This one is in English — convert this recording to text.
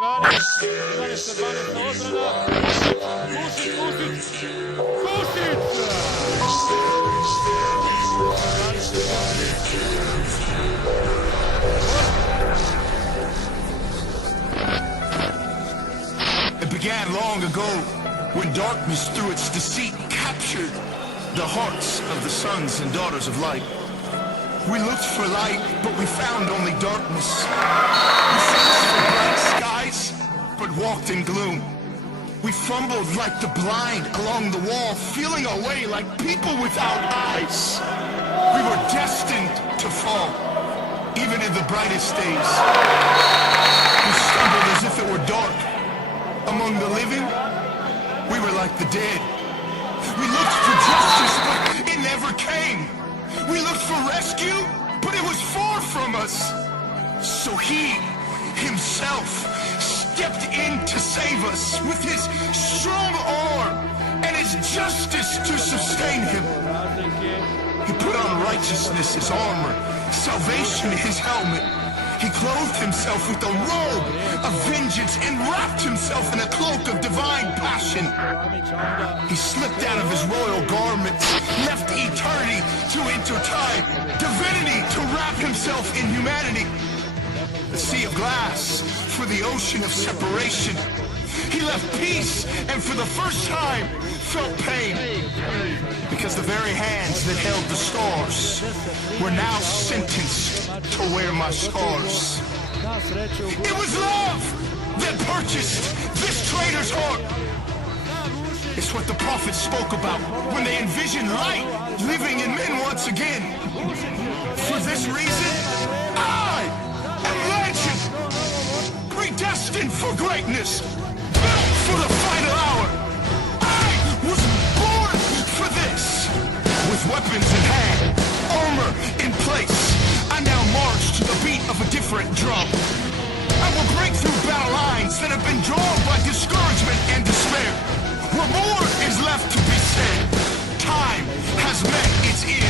stvari. 11-12 odbrana. Gušić! It began long ago, when darkness through its deceit captured the hearts of the sons and daughters of light. We looked for light, but we found only darkness. We searched for bright skies, but walked in gloom. We fumbled like the blind along the wall, feeling our way like people without eyes. We were destined to fall, even in the brightest days. We stumbled as if it were dark. Among the living, we were like the dead. We looked for justice, but it never came. We looked for rescue, but it was far from us. So he, himself, stepped in to save us with his strong arm and his justice to sustain him. He put on righteousness his armor, salvation his helmet. He clothed himself with a robe of vengeance and wrapped himself in a cloak of divine passion. He slipped out of his royal garments, left eternity to intertwine, divinity to wrap himself in humanity. The sea of glass for the ocean of separation. He left peace and for the first time felt pain. Because the very hands that held the stars were now sentenced to wear my scars. It was love that purchased this traitor's heart. It's what the prophets spoke about when they envisioned light living in men once again. For this reason, I am legend, predestined for greatness, built for the final hour. I was born for this. With weapons in hand, armor in place, I now march to the beat of a different drum. I will break through battle lines that have been drawn by discouragement and despair. Where more is left to be said, time has met its end.